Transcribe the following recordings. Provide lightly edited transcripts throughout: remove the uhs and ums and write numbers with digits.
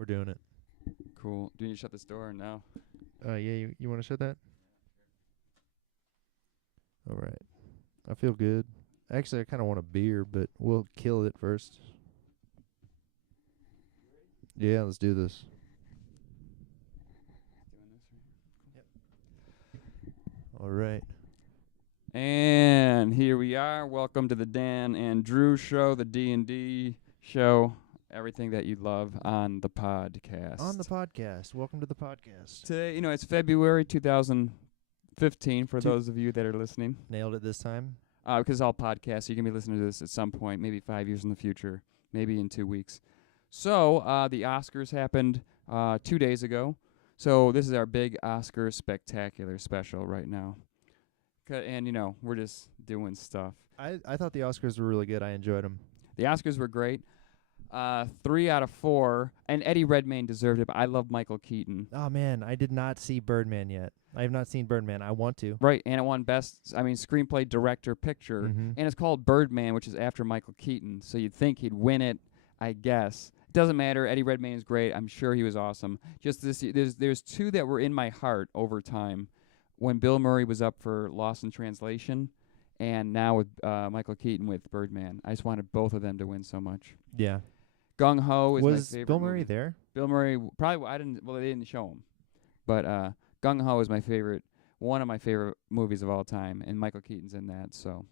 We're doing it. Cool. Do you need to shut this door now? Yeah, you want to shut that? All right. I feel good. Actually, I kind of want a beer, but we'll kill it first. Yeah, let's do this. All right. And here we are. Welcome to the Dan and Drew show, the D&D show, everything that you love on the podcast. On the podcast. Welcome to the podcast. Today, it's February 2015 for those of you that are listening. Nailed it this time. Because it's all podcasts, so you're going to be listening to this at some point, maybe 5 years in the future, maybe in 2 weeks. So, the Oscars happened 2 days ago. So, this is our big Oscar spectacular special right now. And, we're just doing stuff. I thought the Oscars were really good. I enjoyed them. The Oscars were great. 3 out of 4. And Eddie Redmayne deserved it, but I love Michael Keaton. Oh, man. I did not see Birdman yet. I have not seen Birdman. I want to. Right, and it won screenplay, director, picture. Mm-hmm. And it's called Birdman, which is after Michael Keaton. So you'd think he'd win it, I guess. It doesn't matter. Eddie Redmayne is great. I'm sure he was awesome. Just this, there's two that were in my heart over time. When Bill Murray was up for Lost in Translation, and now with Michael Keaton with Birdman. I just wanted both of them to win so much. Yeah. Gung Ho is my Was favorite Bill Murray movie. there? Bill Murray, they didn't show him. But Gung Ho is one of my favorite movies of all time, and Michael Keaton's in that, so.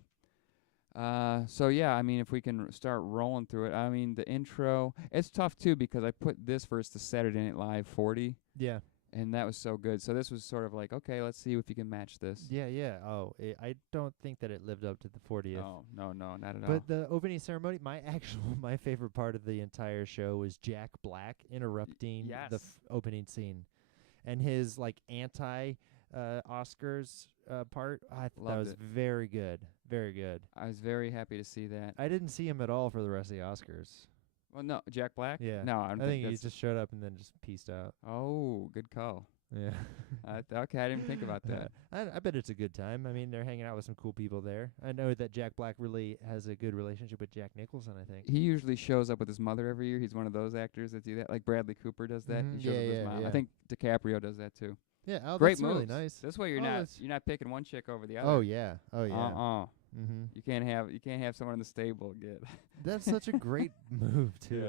Yeah, if we can start rolling through it. The intro, it's tough, too, because I put this versus the Saturday Night Live 40. Yeah. And that was so good. So this was sort of like, okay, let's see if you can match this. Yeah. Oh, I don't think that it lived up to the 40th. No, not at all. But the opening ceremony, my favorite part of the entire show was Jack Black interrupting the opening scene, and his anti Oscars part. I thought that was very good, very good. I was very happy to see that. I didn't see him at all for the rest of the Oscars. Well, no, Jack Black? Yeah. No, I think he just showed up and then just peaced out. Oh, good call. Yeah. Okay, I didn't think about that. I bet it's a good time. They're hanging out with some cool people there. I know that Jack Black really has a good relationship with Jack Nicholson, I think. He usually shows up with his mother every year. He's one of those actors that do that. Like Bradley Cooper does that. Mm-hmm. He shows up with his mom. Yeah. I think DiCaprio does that too. Yeah, great that's moves. Really nice. This way you're not picking one chick over the other. Oh yeah. Mm-hmm. You can't have someone in the stable get. That's such a great move too.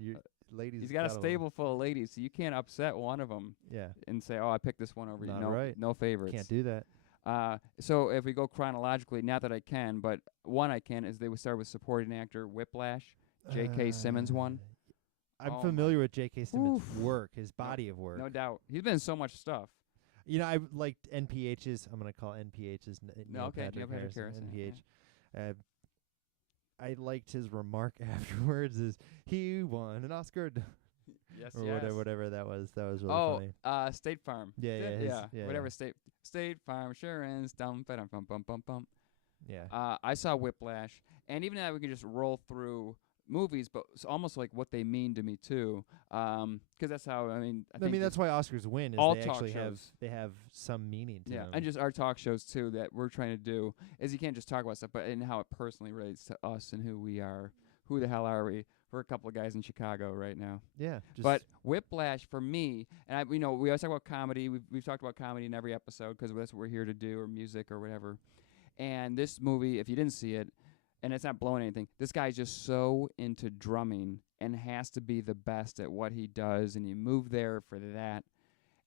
Yeah, ladies. He's got a stable full of ladies, so you can't upset one of them. Yeah. And say, oh, I picked this one over you. No, right. No favorites. Can't do that. So if we go chronologically, not that I can, but one I can is they would start with supporting actor Whiplash, J.K. Simmons one. I'm familiar with J.K. Simmons' work, his body of work. No doubt. He's been in so much stuff. I liked NPH's. I'm going to call NPH's Neil Patrick Harris. NPH. I liked his remark afterwards is, he won an Oscar. Yes. Whatever that was. That was really funny. State Farm. Yeah. Whatever. State Farm Insurance. Bum bum bum. Yeah. I saw Whiplash, and even that we can just roll through movies, but it's almost like what they mean to me too, because that's how I think that's why Oscars win. Is all they talk actually shows have some meaning to them. And just our talk shows too that we're trying to do is you can't just talk about stuff, but in how it personally relates to us and who we are. Who the hell are we? We're a couple of guys in Chicago right now. Yeah. But Whiplash for me, and we always talk about comedy. We've talked about comedy in every episode because that's what we're here to do, or music or whatever. And this movie, if you didn't see it. And it's not blowing anything. This guy's just so into drumming and has to be the best at what he does. And you move there for that.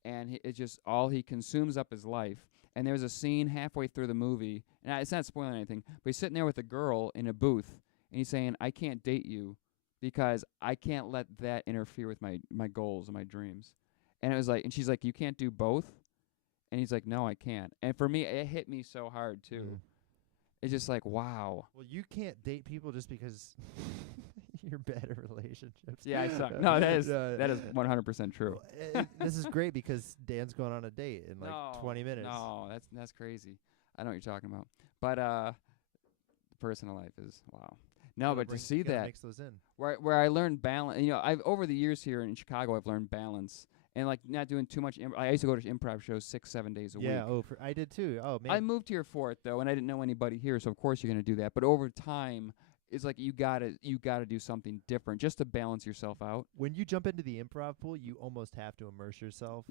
And it's just all he consumes up his life. And there's a scene halfway through the movie. And it's not spoiling anything. But he's sitting there with a girl in a booth. And he's saying, I can't date you because I can't let that interfere with my goals and my dreams. And it was like, and she's like, you can't do both? And he's like, no, I can't. And for me, it hit me so hard, too. Mm. It's just like, wow. Well, you can't date people just because you're bad at relationships. Yeah, I suck. No, that is 100% true. Well, this is great because Dan's going on a date in 20 minutes. No, that's crazy. I know what you're talking about. But the personal life is wow. No, but to see that mix those in. where I learned balance. I've over the years here in Chicago, I've learned balance. And not doing too much. I used to go to improv shows 6-7 days a week. Yeah, I did too. Oh man. I moved here for it though, and I didn't know anybody here, so of course you're gonna do that. But over time, it's like you gotta do something different just to balance yourself out. When you jump into the improv pool, you almost have to immerse yourself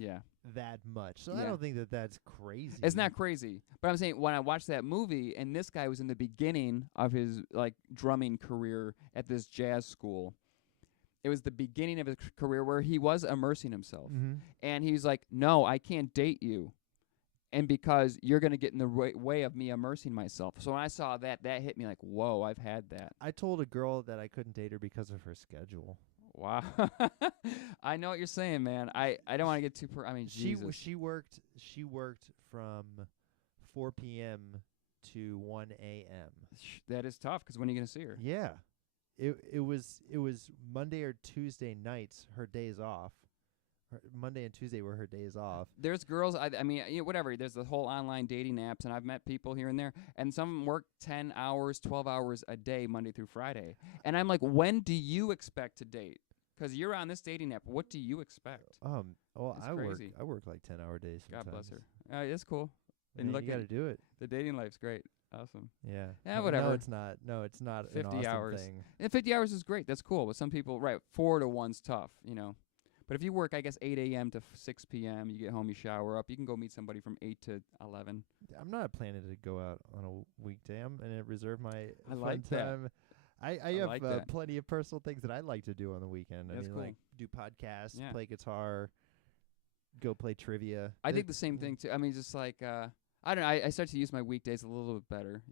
that much. So I don't think that that's crazy. It's not crazy. But I'm saying when I watched that movie and this guy was in the beginning of his like drumming career at this jazz school, it was the beginning of his career where he was immersing himself. Mm-hmm. And he's like, no, I can't date you. And because you're going to get in the way of me immersing myself. So when I saw that hit me like, whoa, I've had that. I told a girl that I couldn't date her because of her schedule. Wow. I know what you're saying, man. I don't want to get too Jesus. She worked from 4 p.m. to 1 a.m. That is tough because when are you going to see her? Yeah. It was Monday or Tuesday nights, her days off. Monday and Tuesday were her days off. There's girls, I mean, whatever. There's the whole online dating apps, and I've met people here and there, and some of them work 10 hours, 12 hours a day, Monday through Friday. And I'm like, when do you expect to date? Because you're on this dating app. What do you expect? Well, it's I crazy. work like 10-hour days sometimes. God bless her. It's cool. And look, you got to do it. The dating life's great. Awesome. Yeah. Yeah, whatever. No, it's not 50 an awesome hours. thing. And 50 hours is great. That's cool. But some people, 4 to 1's tough, But if you work, I guess, 8 a.m. to 6 p.m., you get home, you shower up, you can go meet somebody from 8 to 11. I'm not planning to go out on a weekday. I'm going to reserve my fun time. I have like plenty of personal things that I like to do on the weekend. That's cool. Like do podcasts, play guitar, go play trivia. I think the same thing, too. I mean, just like, I don't know, I start to use my weekdays a little bit better,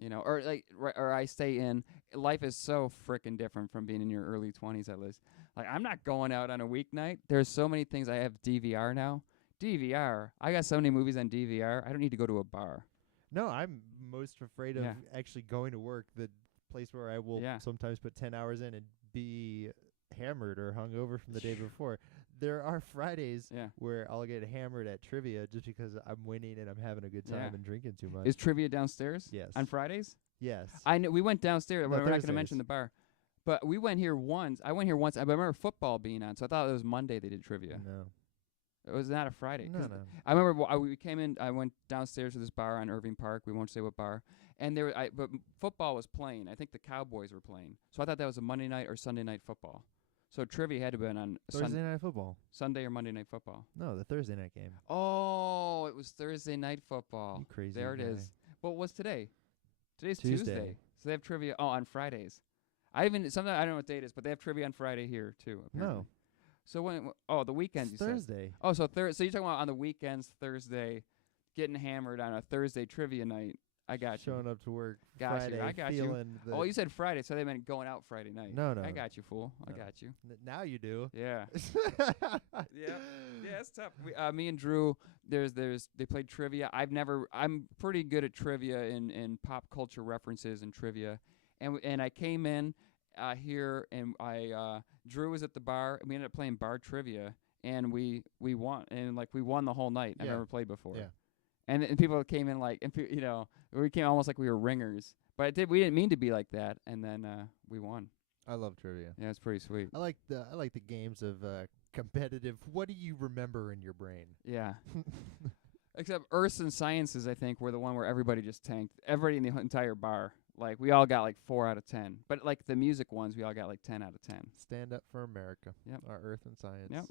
or I stay in. Life is so frickin' different from being in your early 20s, at least. Like, I'm not going out on a weeknight. There's so many things. I have DVR now. DVR. I got so many movies on DVR. I don't need to go to a bar. No, I'm most afraid of actually going to work, the place where I will sometimes put 10 hours in and be hammered or hungover from the day before. There are Fridays where I'll get hammered at trivia just because I'm winning and I'm having a good time and drinking too much. Is trivia downstairs? Yes. On Fridays? Yes. I know. We went downstairs. We're not going to mention the bar. But we went here once. I went here once. I remember football being on, so I thought it was Monday they did trivia. No. It was not a Friday. No. I remember we came in. I went downstairs to this bar on Irving Park. We won't say what bar. And but football was playing. I think the Cowboys were playing. So I thought that was a Monday night or Sunday night football. So trivia had to have been on Thursday night football. Sunday or Monday night football. No, the Thursday night game. Oh, it was Thursday night football. You crazy There it guy. is. Well, what's today? Today's Tuesday. Tuesday. So they have trivia on Fridays. Sometimes I don't know what date it is, but they have trivia on Friday here too. Apparently. No. So the weekends It's you Thursday. said. Oh, so you're talking about on the weekends, Thursday, getting hammered on a Thursday trivia night. I got Showing you. up to work Got Friday, you. I got you. you. You said Friday, so they meant going out Friday night. No. I got you, fool. No. I got you. Now you do. Yeah. Yeah, it's tough. Me and Drew, they played trivia. I'm pretty good at trivia in pop culture references and trivia, and I came in here and Drew was at the bar. And we ended up playing bar trivia, and we won, and we won the whole night. I've never played before. Yeah. And people came in we came almost like we were ringers, but we didn't mean to be like that, and then we won. I love trivia. Yeah, it's pretty sweet. I like the games of competitive. What do you remember in your brain? Yeah. Except Earths and Sciences, I think, were the one where everybody just tanked. Everybody in the entire bar. We all got 4 out of 10. But the music ones, we all got 10 out of 10. Stand up for America. Yep. Our Earth and Science. Yep.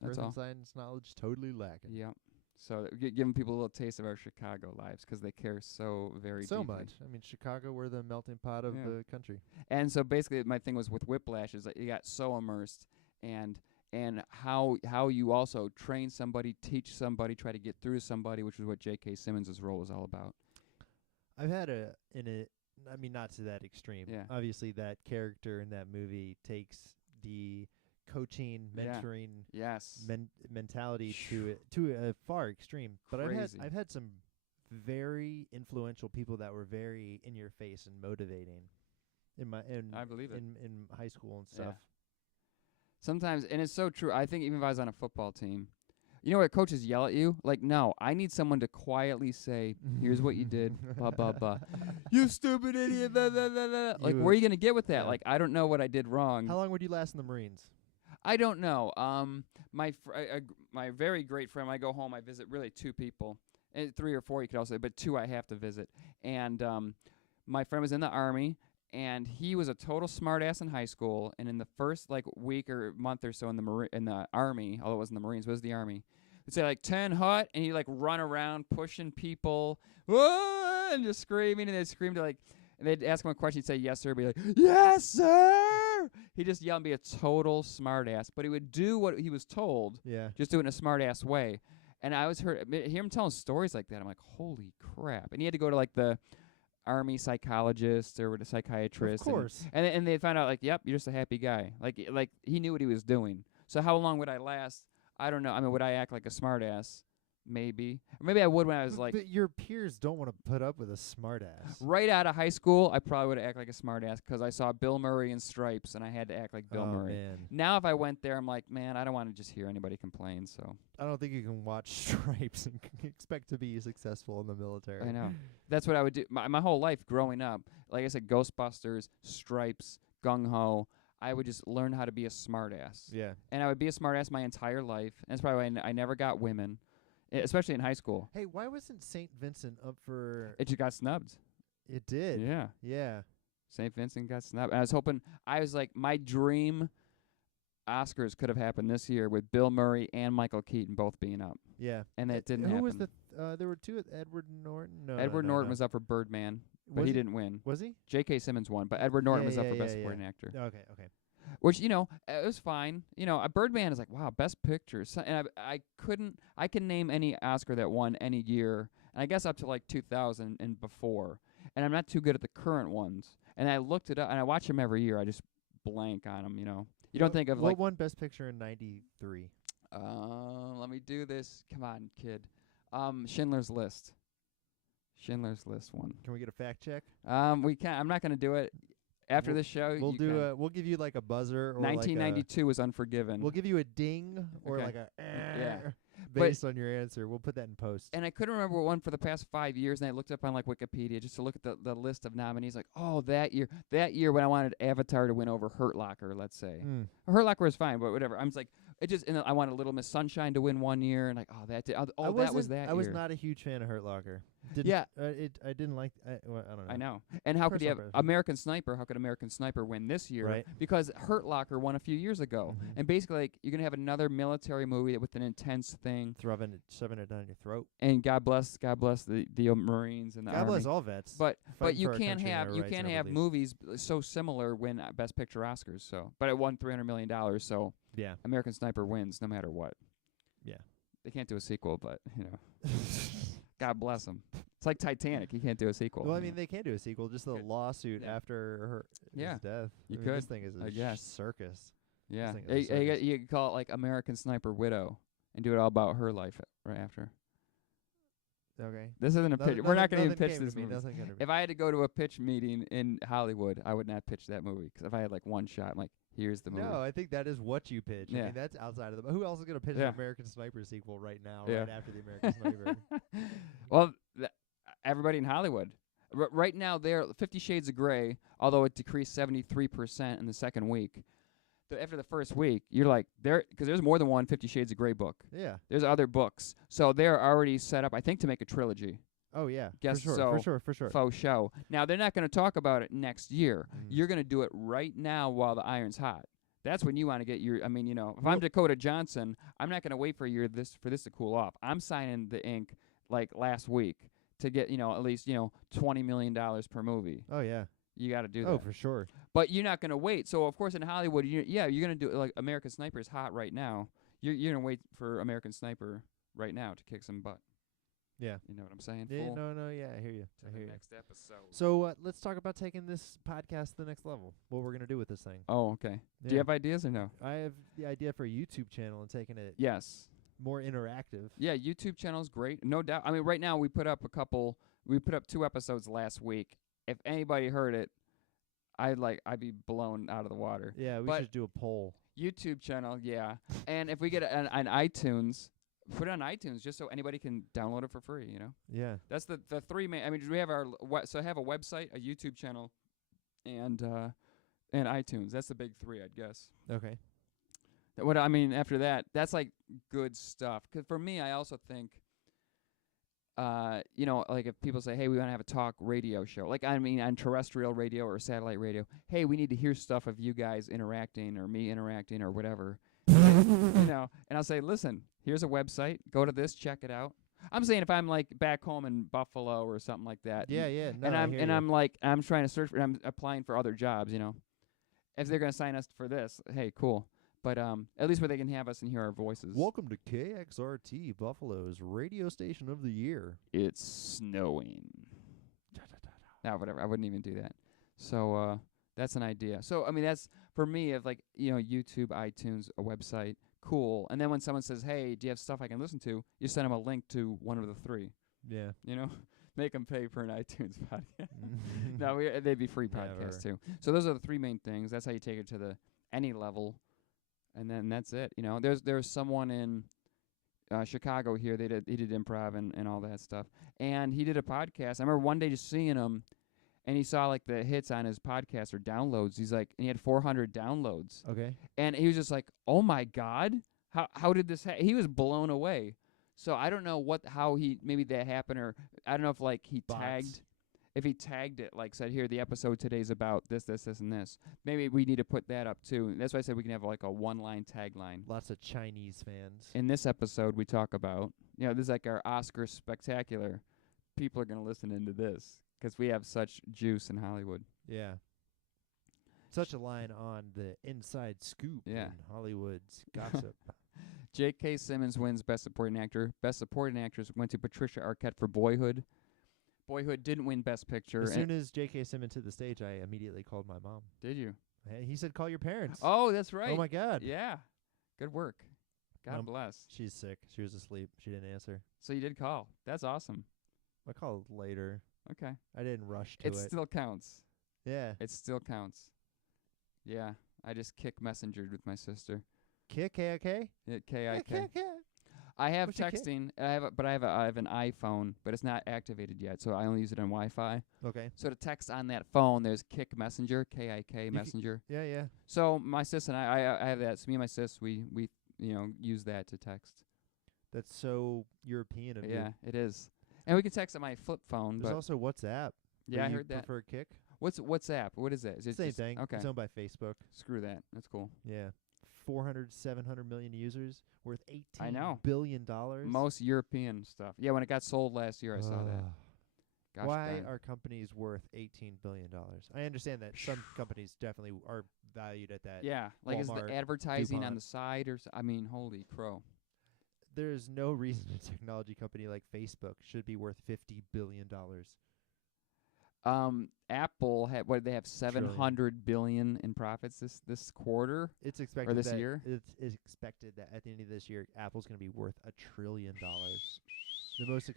That's Earth all. and Science knowledge totally lacking. Yep. So giving people a little taste of our Chicago lives because they care so very so deeply. much. I mean, Chicago, we're the melting pot of the country. And so basically, my thing was with Whiplash is that you got so immersed, and how you also train somebody, teach somebody, try to get through to somebody, which is what J.K. Simmons' role was all about. I've had I mean, not to that extreme. Yeah. Obviously, that character in that movie takes the coaching, mentoring, mentality to a far extreme. But I've had some very influential people that were very in your face and motivating I believe it. in high school and stuff. Yeah. Sometimes, and it's so true. I think even if I was on a football team, you know where coaches yell at you? No, I need someone to quietly say, "Here's what you did, blah blah blah." You stupid idiot, blah blah blah blah. Where are you gonna get with that? Yeah. I don't know what I did wrong. How long would you last in the Marines? I don't know. My very great friend, when I go home, I visit really 2 people. 3 or 4 you could also say, but 2 I have to visit. And my friend was in the Army, and he was a total smartass in high school. And in the first like week or month or so in the Army, although it wasn't the Marines, it was the Army. They'd say like 10 hut, and he'd like run around pushing people, whoa, and just screaming, and they'd scream to like, and they'd ask him a question, he'd say yes sir, be like yes sir. He just yell and be a total smartass, but he would do what he was told, just do it in a smartass way. And I hear him telling stories like that. I'm like, holy crap! And he had to go to like the Army psychologist or with a psychiatrist. Of course. And they found out like, yep, you're just a happy guy. Like he knew what he was doing. So how long would I last? I don't know. I mean, would I act like a smartass? Maybe. Or maybe I would when I was like... But your peers don't want to put up with a smartass. Right out of high school, I probably would act like a smartass because I saw Bill Murray in Stripes, and I had to act like Bill Murray. Man. Now if I went there, I'm like, man, I don't want to just hear anybody complain, so... I don't think you can watch Stripes and expect to be successful in the military. I know. That's what I would do. My whole life growing up, like I said, Ghostbusters, Stripes, Gung Ho... I would just learn how to be a smartass. Yeah. And I would be a smartass my entire life. And that's probably why I never got women, especially in high school. Hey, why wasn't St. Vincent up for... It just got snubbed. It did. Yeah. Yeah. St. Vincent got snubbed. And I was hoping, like, my dream Oscars could have happened this year with Bill Murray and Michael Keaton both being up. Yeah. And that didn't happen. Who was there were two, Edward Norton? No. Edward Norton was up for Birdman. But he didn't win. Was he? J.K. Simmons won, but Edward Norton was up for Best Supporting Actor. Okay. Which, it was fine. A Birdman is like, wow, Best Picture. So, and I can name any Oscar that won any year, and I guess up to like 2000 and before. And I'm not too good at the current ones. And I looked it up, and I watch them every year. I just blank on them, You don't think of what won Best Picture in 93? Let me do this. Come on, kid. Schindler's List. Schindler's List won. Can we get a fact check? We can. I'm not going to do it. After this show, we'll give you like a buzzer. Or 1992 was Unforgiven. We'll give you a ding or like a based on your answer. We'll put that in post. And I couldn't remember what one for the past 5 years, and I looked up on like Wikipedia just to look at the list of nominees. Like, oh, that year when I wanted Avatar to win over Hurt Locker, let's say. Hurt Locker was fine, but whatever. I'm just like, and I wanted Little Miss Sunshine to win one year, and like, that was that year. I was not a huge fan of Hurt Locker. I didn't like. I don't know. I know. And how could you have American Sniper? How could American Sniper win this year? Right. Because Hurt Locker won a few years ago, and basically, like, you're gonna have another military movie with an intense thing, shoving it down your throat. And God bless the Marines and the Army. God bless all vets. But you can't have movies so similar win Best Picture Oscars. So, but it won $300 million. So yeah, American Sniper wins no matter what. Yeah, they can't do a sequel, but God bless them. It's like Titanic. You can't do a sequel. Well, I mean, they can do a sequel. Just the lawsuit after his death. You could. This thing is a circus. Yeah. You could call it like American Sniper Widow and do it all about her life right after. Okay. This isn't a pitch. We're not going to even pitch this movie. Nothing if I had to go to a pitch meeting in Hollywood, I would not pitch that movie. Because if I had like one shot, I'm like, here's the movie. No, I think that is what you pitch. Yeah. I mean, that's outside of the... Who else is going to pitch an American Sniper sequel right now, right after the American Sniper? Well, everybody in Hollywood. Right now, 50 Shades of Grey, although it decreased 73% in the second week. After the first week, you're like, because there's more than one 50 Shades of Grey book. Yeah. There's other books. So they're already set up, I think, to make a trilogy. Oh, yeah. For sure. Faux show. Now, they're not going to talk about it next year. You're going to do it right now while the iron's hot. That's when you want to get your, if I'm Dakota Johnson, I'm not going to wait for for this to cool off. I'm signing the ink like last week to get, at least, $20 million per movie. Oh, yeah. You got to do that. Oh, for sure. But you're not going to wait. So, of course, in Hollywood, you're going to do it like American Sniper is hot right now. You're going to wait for American Sniper right now to kick some butt. Yeah. You know what I'm saying? Yeah, I hear you. I hear you. Next episode. So, let's talk about taking this podcast to the next level. What we're going to do with this thing. Oh, okay. Yeah. Do you have ideas or no? I have the idea for a YouTube channel and taking it more interactive. Yeah, YouTube channel is great. No doubt. I mean, right now we put up 2 episodes last week. If anybody heard it, I'd be blown out of the water. Yeah, we should do a poll. YouTube channel, yeah. And if we get it on iTunes, put it on iTunes just so anybody can download it for free, Yeah. That's the three main. I mean, we have have a website, a YouTube channel, and iTunes. That's the big three, I'd guess. Okay. After that, that's like good stuff. 'Cause for me, I also think you know, like if people say, hey, we want to have a talk radio show, like, I mean, on terrestrial radio or satellite radio, hey, we need to hear stuff of you guys interacting or me interacting or whatever, you know, and I'll say, listen, here's a website, go to this, check it out. I'm saying if I'm like back home in Buffalo or something like that. Yeah, yeah. No, I'm like, I'm trying to search for, I'm applying for other jobs, you know. If they're going to sign us for this, hey, cool. But at least where they can have us and hear our voices. Welcome to KXRT, Buffalo's radio station of the year. It's snowing. No, whatever. I wouldn't even do that. So that's an idea. So, I mean, that's, for me, if like, you know, YouTube, iTunes, a website, cool. And then when someone says, hey, do you have stuff I can listen to? You send them a link to one of the three. Yeah. You know? Make them pay for an iTunes podcast. No, they'd be free podcasts too. So those are the three main things. That's how you take it to the any level. And then that's it. You know, there's someone in Chicago here. He did improv and all that stuff. And he did a podcast. I remember one day just seeing him, and he saw like the hits on his podcast or downloads. He's like, and he had 400 downloads. Okay. And he was just like, oh my God, how did this happen? He was blown away. So I don't know how maybe that happened, or I don't know if like he tagged it, like said, here, the episode today's about this, this, this, and this. Maybe we need to put that up too. That's why I said we can have like a one-line tagline. Lots of Chinese fans. In this episode, we talk about, you know, this is like our Oscar spectacular. People are going to listen into this because we have such juice in Hollywood. Yeah. Such a line on the inside scoop in Hollywood's gossip. J.K. Simmons wins Best Supporting Actor. Best Supporting Actress went to Patricia Arquette for Boyhood. Boyhood didn't win Best Picture. As soon as J.K. Simmons hit the stage, I immediately called my mom. Did you? Hey, he said, call your parents. Oh, that's right. Oh, my God. Yeah. Good work. God bless. She's sick. She was asleep. She didn't answer. So you did call. That's awesome. I called later. Okay. I didn't rush to it. It still counts. Yeah. It still counts. Yeah. I just messengered with my sister. K-K-K? Yeah, K-I-K. I have texting. I have an iPhone, but it's not activated yet, so I only use it on Wi-Fi. Okay. So to text on that phone, there's Kick Messenger, K-I-K Messenger. Yeah, yeah. So my sis and I have that. So me and my sis, we use that to text. That's so European of you. Yeah, it is. And we can text on my flip phone. There's also WhatsApp. Yeah, I heard that. Prefer Kick? What's WhatsApp? What is that? Is it same thing. Okay. It's owned by Facebook. Screw that. That's cool. Yeah. 700 million users, worth $18 billion. Most European stuff. Yeah, when it got sold last year, I saw that. Gosh, why are companies worth $18 billion? I understand that some companies definitely are valued at that. Yeah, like Walmart, is the advertising DuPont. on the side I mean, holy crow. There's no reason a technology company like Facebook should be worth $50 billion. Apple they have 700 billion in profits this quarter. It's expected or this year. It's expected that at the end of this year, Apple's going to be worth $1 trillion. The most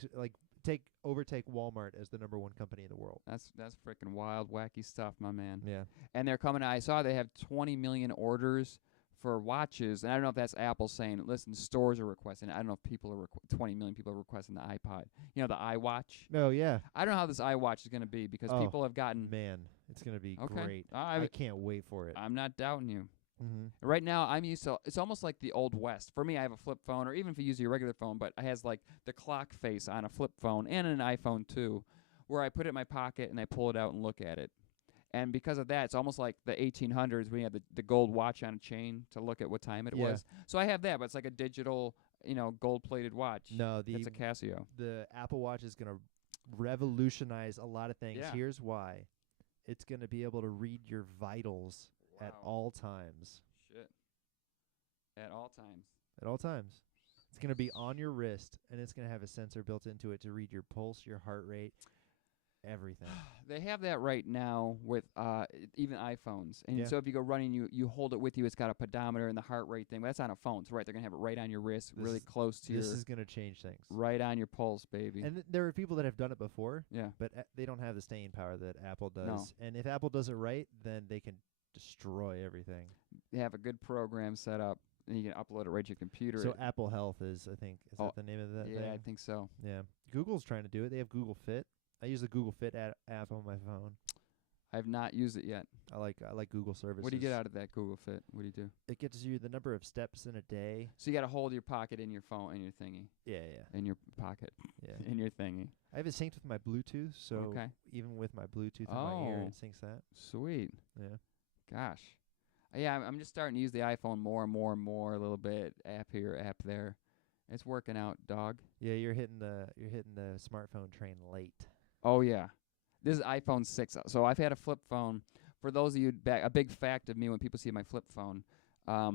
overtake Walmart as the number one company in the world. That's freaking wild, wacky stuff, my man. Yeah. And they're coming. I saw they have 20 million orders for watches, and I don't know if that's Apple saying, listen, stores are requesting. I don't know if 20 million people are requesting the iPod. You know, the iWatch. Oh, yeah. I don't know how this iWatch is going to be because people have gotten. Man, it's going to be great. I can't wait for it. I'm not doubting you. Mm-hmm. Right now, I'm used to. It's almost like the old west. For me, I have a flip phone, or even if you use your regular phone, but it has like the clock face on a flip phone and an iPhone too, where I put it in my pocket and I pull it out and look at it. And because of that, it's almost like the 1800s when you had the gold watch on a chain to look at what time it was. So I have that, but it's like a digital, gold-plated watch. No, it's a Casio. The Apple Watch is going to revolutionize a lot of things. Yeah. Here's why. It's going to be able to read your vitals at all times. Shit. At all times. At all times. It's going to be on your wrist, and it's going to have a sensor built into it to read your pulse, your heart rate, everything. They have that right now with even iPhones. And so if you go running, you hold it with you. It's got a pedometer and the heart rate thing. But that's on a phone. So, right, they're going to have it right on your wrist, really close to This is going to change things. Right on your pulse, baby. And there are people that have done it before. Yeah. But they don't have the staying power that Apple does. No. And if Apple does it right, then they can destroy everything. They have a good program set up, and you can upload it right to your computer. So Apple Health is that the name of that thing? Yeah, I think so. Yeah. Google's trying to do it. They have Google Fit. I use the Google Fit app on my phone. I've not used it yet. I like Google services. What do you get out of that Google Fit? What do you do? It gets you the number of steps in a day. So you got to hold your pocket in your phone, in your thingy. Yeah. In your pocket. Yeah. In your thingy. I have it synced with my Bluetooth, so even with my Bluetooth in my ear, it syncs that. Sweet. Yeah. Gosh. Yeah, I'm just starting to use the iPhone more and more and more, a little bit. App here, app there. It's working out, dog. Yeah, you're hitting the smartphone train late. Oh yeah. This is iPhone 6. So I've had a flip phone. For those of you a big fact of me when people see my flip phone, I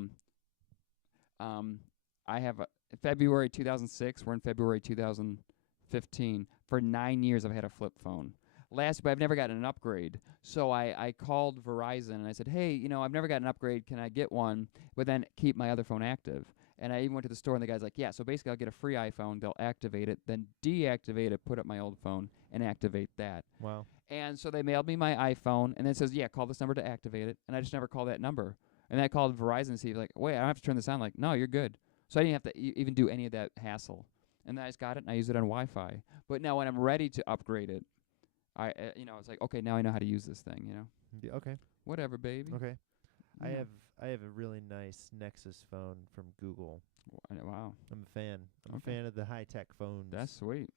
have February 2006. We're in February 2015. For 9 years, I've had a flip phone. But I've never gotten an upgrade. So I called Verizon and I said, hey, I've never gotten an upgrade. Can I get one? But then keep my other phone active. And I even went to the store and the guy's like, yeah. So basically, I'll get a free iPhone. They'll activate it, then deactivate it, put up my old phone, and activate that. Wow. And so they mailed me my iPhone, and then it says, yeah, call this number to activate it. And I just never called that number. And then I called Verizon and see, like, wait, I don't have to turn this on. Like, no, you're good. So I didn't have to even do any of that hassle. And then I just got it, and I use it on Wi-Fi. But now when I'm ready to upgrade it, it's like, okay, now I know how to use this thing, Yeah, okay. Whatever, baby. Okay. I have a really nice Nexus phone from Google. Wow. I'm a fan. I'm a fan of the high-tech phones. That's sweet.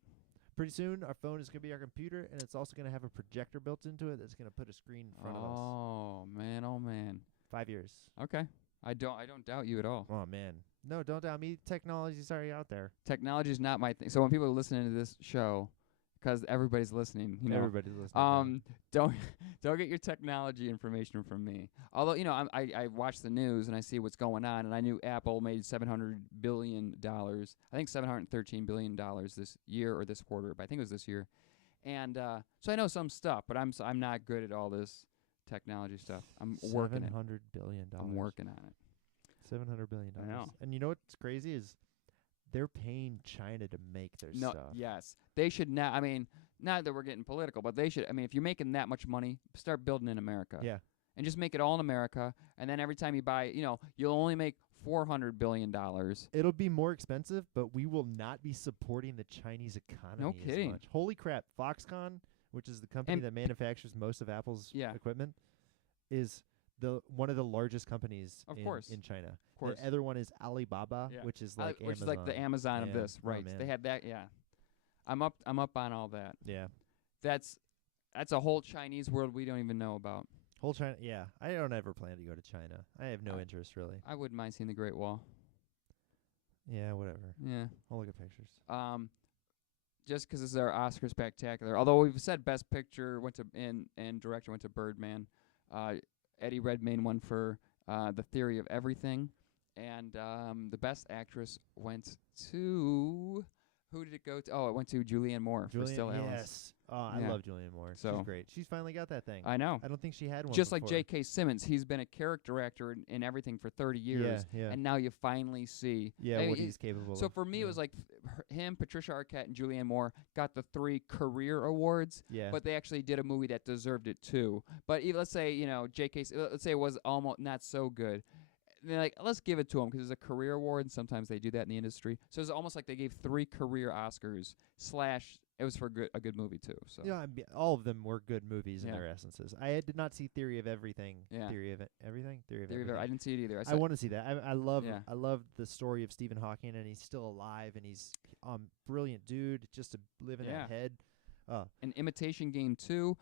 Pretty soon, our phone is going to be our computer, and it's also going to have a projector built into it that's going to put a screen in front of us. Oh, man, oh, man. 5 years. Okay. I don't doubt you at all. Oh, man. No, don't doubt me. Technology's already out there. Technology's not my thing. So when people are listening to this show, because everybody's listening, everybody's listening. Don't get your technology information from me. Although I watch the news and I see what's going on, and I knew Apple made $700 billion. I think $713 billion this year or this quarter, but I think it was this year. And so I know some stuff, but I'm not good at all this technology stuff. I'm working it. $700 billion. I'm working on it. $700 billion. I know. And you know what's crazy is they're paying China to make their stuff. Yes. They should not. I mean, not that we're getting political, but they should. I mean, if you're making that much money, start building in America. Yeah. And just make it all in America. And then every time you buy, you'll only make $400 billion. It'll be more expensive, but we will not be supporting the Chinese economy as much. Holy crap. Foxconn, which is the company that manufactures most of Apple's equipment, is one of the largest companies in China. Of course. The other one is Alibaba, which is like Amazon. Which is like the Amazon of this, right? They had that, I'm up on all that. Yeah. That's a whole Chinese world we don't even know about. Whole China, yeah. I don't ever plan to go to China. I have no interest, really. I wouldn't mind seeing the Great Wall. Yeah, whatever. Yeah. I'll look at pictures. Just 'cause this is our Oscar spectacular. Although we've said Best Picture and Director went to Birdman. Eddie Redmayne won for The Theory of Everything. And the Best Actress went to... Who did it go to? Oh, it went to Julianne Moore for Still Alice. Yes. Oh, I love Julianne Moore. So she's great. She's finally got that thing. I know. I don't think she had one Just before. like J.K. Simmons. He's been a character actor in everything for 30 years. Yeah. And now you finally see. what he's capable of. So for me, it was like him, Patricia Arquette, and Julianne Moore got the 3 career awards. Yeah. But they actually did a movie that deserved it too. But let's say, J.K. Let's say it was almost not so good. They're like, let's give it to him because it's a career award, and sometimes they do that in the industry. So it's almost like they gave 3 career Oscars / it was for a good movie too. So all of them were good movies in their essences. I did not see Theory of Everything. Yeah. Theory of Everything. I didn't see it either. I want to see that. I love the story of Stephen Hawking, and he's still alive, and he's brilliant dude. Just to live in that head. An Imitation Game 2.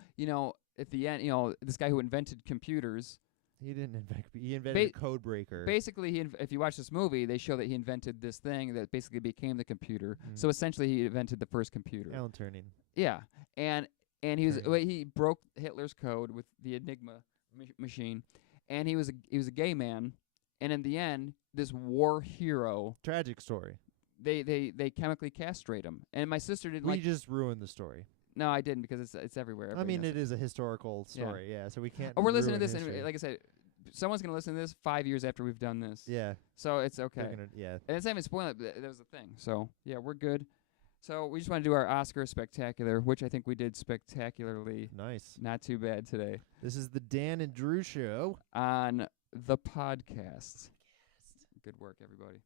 At the end, this guy who invented computers. He didn't invent. He invented a code breaker. Basically, if you watch this movie, they show that he invented this thing that basically became the computer. So essentially, he invented the first computer. Alan Turing. Yeah, and he broke Hitler's code with the Enigma machine, and he was a gay man, and in the end, this war hero. Tragic story. They chemically castrate him, and my sister didn't. We just ruined the story. No, I didn't because it's everywhere. I mean, it is a historical story, so we can't. Oh, we're listening to this, and like I said, someone's gonna listen to this 5 years after we've done this. Yeah. So it's okay. And it's not even spoiling it. That was the thing. So yeah, we're good. So we just want to do our Oscar spectacular, which I think we did spectacularly. Nice. Not too bad today. This is the Dan and Drew Show on the podcast. Good work, everybody.